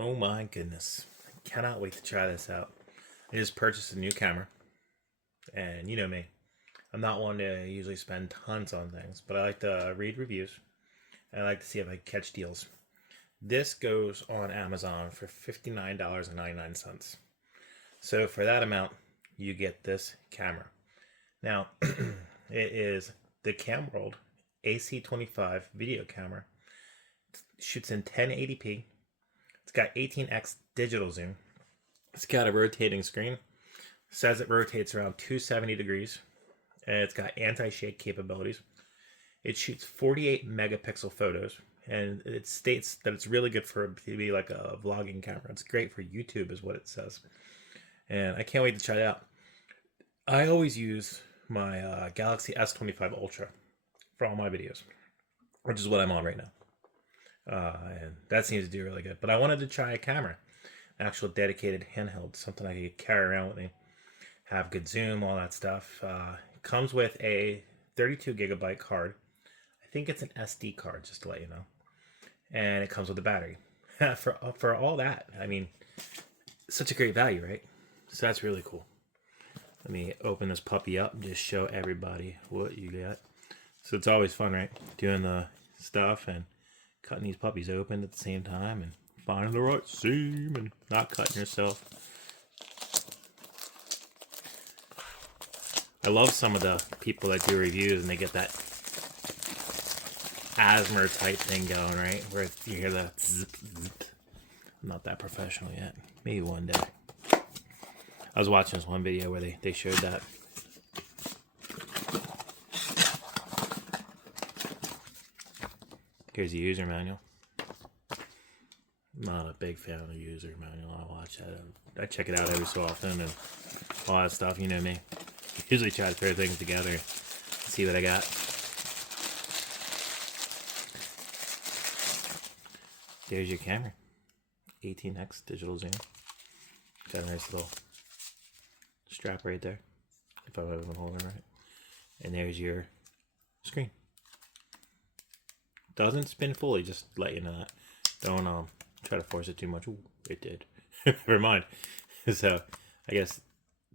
Oh my goodness. I cannot wait to try this out. I just purchased a new camera. And you know me. I'm not one to usually spend tons on things, but I like to read reviews. And I like to see if I catch deals. This goes on Amazon for $59.99. So for that amount, you get this camera. Now, it is the Camworld AC25 video camera. It shoots in 1080p. It's got 18x digital zoom. It's got a rotating screen. It says it rotates around 270 degrees. And it's got anti-shake capabilities. It shoots 48 megapixel photos. And it states that it's really good for to be like a vlogging camera. It's great for YouTube is what it says. And I can't wait to try it out. I always use my Galaxy S25 Ultra for all my videos, which is what I'm on right now. And that seems to do really good. But I wanted to try a camera, an actual dedicated handheld, something I could carry around with me, have good zoom, all that stuff. It comes with a 32 gigabyte card. I think it's an SD card, just to let you know. And it comes with a battery. for all that, I mean, such a great value, right? So that's really cool. Let me open this puppy up and just show everybody what you got. So it's always fun, right? Doing the stuff and cutting these puppies open at the same time and finding the right seam and not cutting yourself. I love some of the people that do reviews and they get that asthma type thing going, right? Where you hear the zip, zip. I'm not that professional yet. Maybe one day. I was watching this one video where they showed that. Here's the user manual. I'm not a big fan of the user manual. I watch that. I check it out every so often and all that stuff. You know me. Usually try to throw things together and see what I got. There's your camera. 18x digital zoom. Got a nice little strap right there, if I'm even holding it right. And there's your screen. Doesn't spin fully, just let you know that. Don't try to force it too much. Ooh, it did. Never mind. So I guess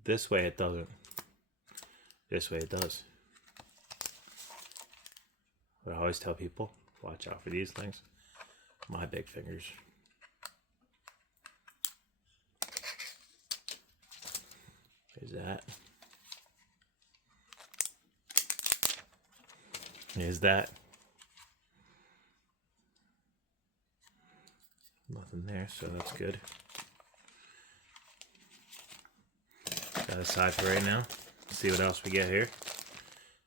this way it doesn't. This way it does. But I always tell people, watch out for these things. My big fingers. There's that. There's that. Nothing there, so that's good. Got aside for right now. Let's see what else we get here.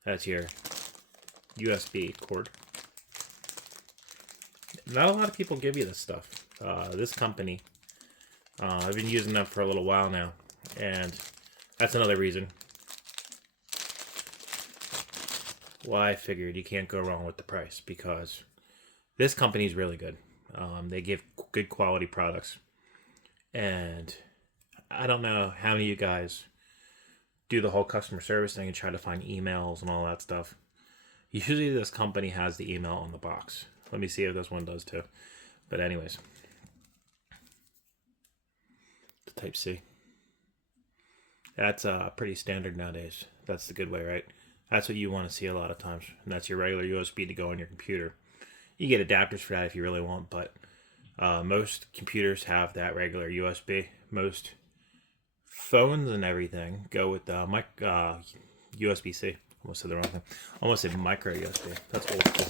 That's your USB cord. Not a lot of people give you this stuff. This company, I've been using them for a little while now, and that's another reason why I figured you can't go wrong with the price, because this company is really good. They give good quality products, and I don't know how many of you guys do the whole customer service thing and try to find emails and all that stuff. Usually this company has the email on the box. Let me see if this one does too. But anyways, the Type-C. That's pretty standard nowadays. That's the good way, right? That's what you want to see a lot of times. And that's your regular USB to go on your computer. You get adapters for that if you really want, but most computers have that regular USB. Most phones and everything go with the USB-C. Almost said the wrong thing. Almost said micro USB. That's old school.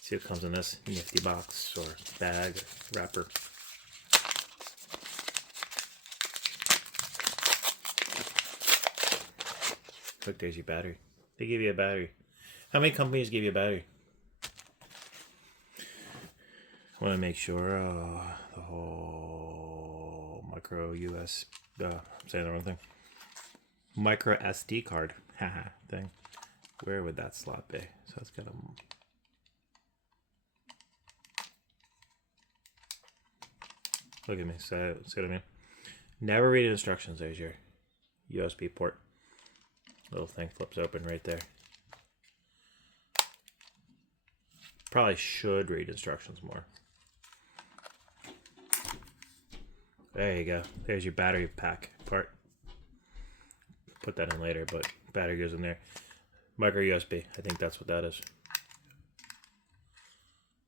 See what comes in this nifty box or bag or wrapper. Look, there's your battery. They give you a battery. How many companies give you a battery? I want to make sure the whole micro USB, I'm saying the wrong thing. Micro SD card thing. Where would that slot be? So it's got a... Look at me, see what I mean? Never read instructions. There's your USB port. Little thing flips open right there. Probably should read instructions more. There you go. There's your battery pack part. Put that in later, but battery goes in there. Micro USB. I think that's what that is.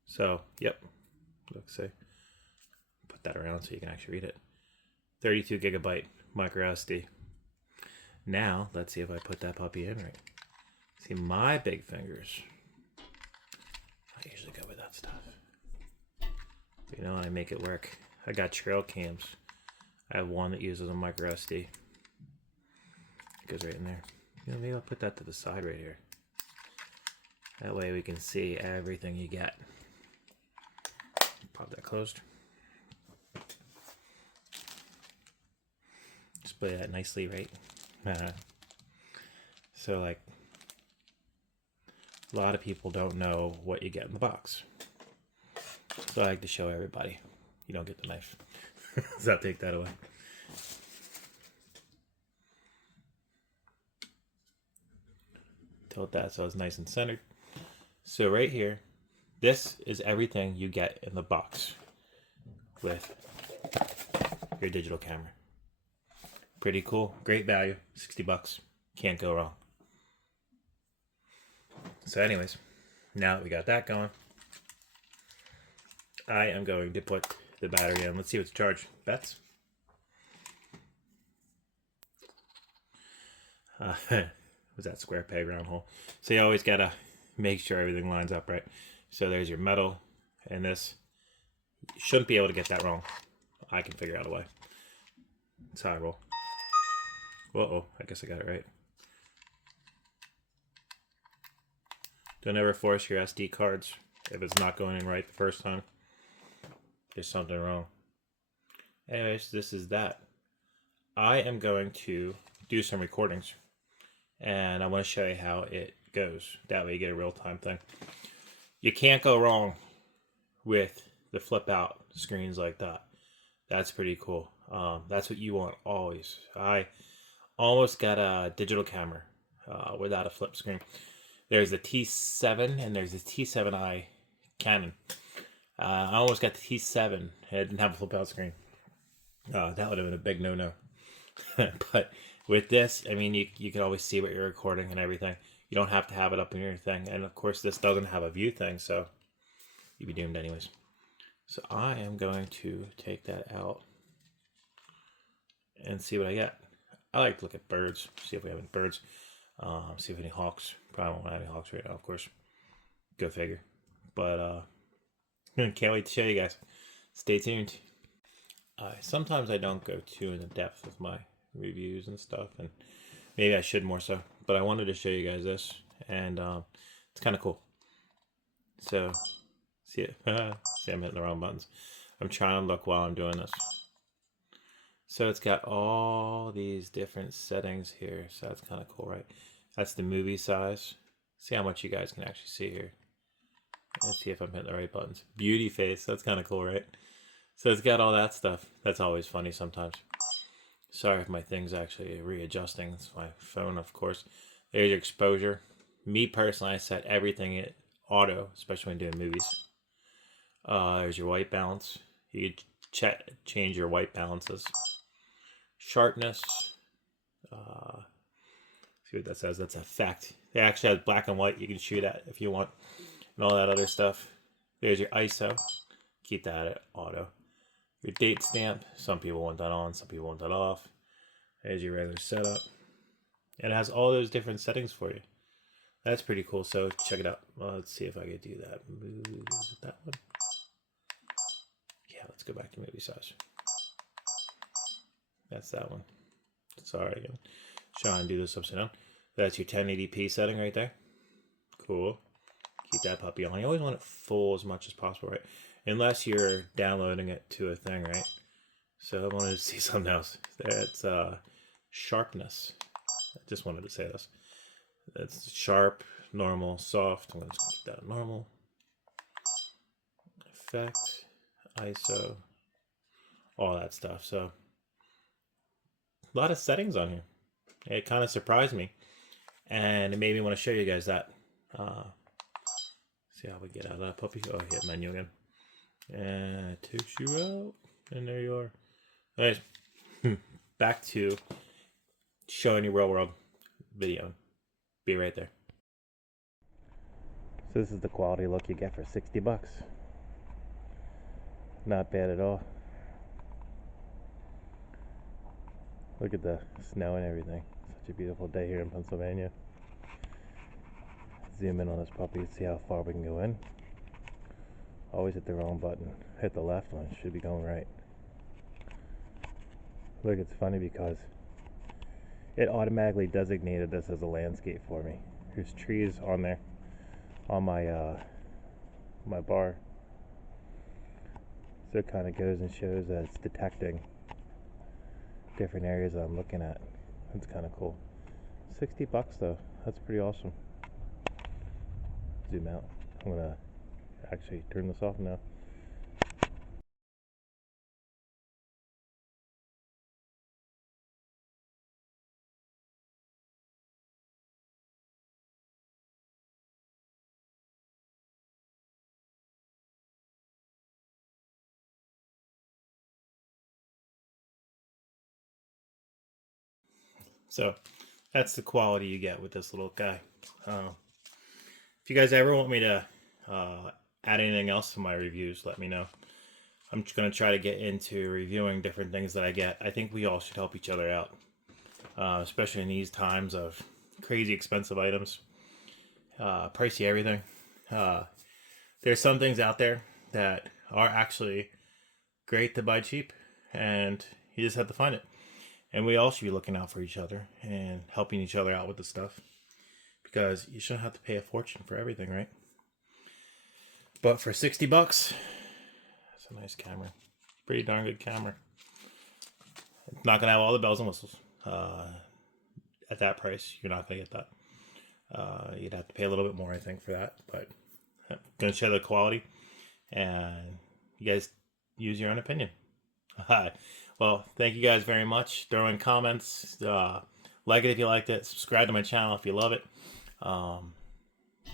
So, yep. Let's see. Put that around so you can actually read it. 32 gigabyte micro SD. Now, let's see if I put that puppy in right. See, my big fingers. I usually go with that stuff. But you know, I make it work. I got trail cams. I have one that uses a micro SD. It goes right in there. You know, maybe I'll put that to the side right here. That way we can see everything you get. Pop that closed. Display that nicely, right? So, like, a lot of people don't know what you get in the box. So I like to show everybody. You don't get the knife. So I'll take that away. Tilt that so it's nice and centered. So right here, this is everything you get in the box with your digital camera. Pretty cool. Great value. 60 bucks. Can't go wrong. So anyways, now that we got that going, I am going to put the battery in. Let's see what's charged. Bets? Was that square peg round hole? So you always gotta make sure everything lines up right. So there's your metal, and this. You shouldn't be able to get that wrong. I can figure out a way. That's how I roll. Uh-oh, I guess I got it right. Don't ever force your SD cards if it's not going in right the first time. There's something wrong. Anyways, this is that. I am going to do some recordings, and I want to show you how it goes. That way you get a real-time thing. You can't go wrong with the flip-out screens like that. That's pretty cool. That's what you want always. I almost got a digital camera without a flip screen. There's the T7 and there's the T7i Canon. I almost got the T7. I didn't have a flip out screen. That would have been a big no-no. But with this, I mean, you can always see what you're recording and everything. You don't have to have it up in your thing. And of course, this doesn't have a view thing, so you'd be doomed anyways. So I am going to take that out and see what I get. I like to look at birds, see if we have any birds, see if any hawks. Probably won't have any hawks right now, of course. Go figure. But can't wait to show you guys. Stay tuned. Sometimes I don't go too in depth with my reviews and stuff, and maybe I should more so. But I wanted to show you guys this, and it's kind of cool. So, see it? See, I'm hitting the wrong buttons. I'm trying to look while I'm doing this. So it's got all these different settings here. So that's kind of cool, right? That's the movie size. See how much you guys can actually see here. Let's see if I'm hitting the right buttons. Beauty face. That's kind of cool, right? So it's got all that stuff. That's always funny sometimes. Sorry if my thing's actually readjusting. It's my phone, of course. There's your exposure. Me personally, I set everything at auto, especially when doing movies. There's your white balance. You can change your white balances. Sharpness. See what that says. That's effect. They actually have black and white you can shoot at if you want. And all that other stuff. There's your ISO. Keep that at auto. Your date stamp. Some people want that on. Some people want that off. There's your regular setup. And it has all those different settings for you. That's pretty cool. So check it out. Well, let's see if I could do that. Move that one. Yeah, let's go back to movie size. That's that one. Sorry again. Trying to do this upside down. That's your 1080p setting right there. Cool. Keep that puppy on. You always want it full as much as possible, right? Unless you're downloading it to a thing, right? So I wanted to see something else. That's sharpness. I just wanted to say this. That's sharp, normal, soft. I'm going to keep that normal. Effect, ISO, all that stuff. So a lot of settings on here. It kind of surprised me. and it made me want to show you guys that. See how we get out of that puppy. Oh, hit menu again. And it takes you out, and there you are. Anyways, back to showing you real world video. Be right there. So this is the quality look you get for 60 bucks. Not bad at all. Look at the snow and everything. Such a beautiful day here in Pennsylvania. Zoom in on this puppy and see how far we can go in. Always hit the wrong button. Hit the left one. Should be going right. Look, it's funny because it automatically designated this as a landscape for me. There's trees on there on my my bar. So it kind of goes and shows that it's detecting different areas that I'm looking at. That's kind of cool. 60 bucks though. That's pretty awesome. Zoom out. I'm gonna actually turn this off now. So that's the quality you get with this little guy. If you guys ever want me to add anything else to my reviews, let me know. I'm just going to try to get into reviewing different things that I get. I think we all should help each other out, especially in these times of crazy expensive items, pricey everything. There's some things out there that are actually great to buy cheap, and you just have to find it. And we all should be looking out for each other and helping each other out with the stuff, because you shouldn't have to pay a fortune for everything, right? But for 60 bucks, it's a nice camera. Pretty darn good camera. It's not going to have all the bells and whistles. At that price, you're not going to get that. You'd have to pay a little bit more, I think, for that. But I'm going to show the quality, and you guys use your own opinion. Well, thank you guys very much. Throw in comments. Like it if you liked it. Subscribe to my channel if you love it.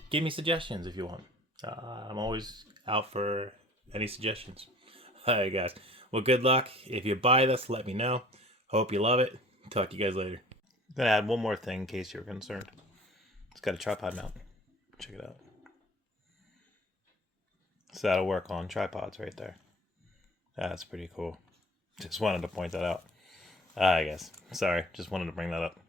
Give me suggestions if you want. I'm always out for any suggestions. Alright guys. Well, good luck. If you buy this, let me know. Hope you love it. Talk to you guys later. I'm going to add one more thing in case you're concerned. It's got a tripod mount. Check it out. So that'll work on tripods right there. That's pretty cool. Just wanted to point that out. I guess. Sorry. Just wanted to bring that up.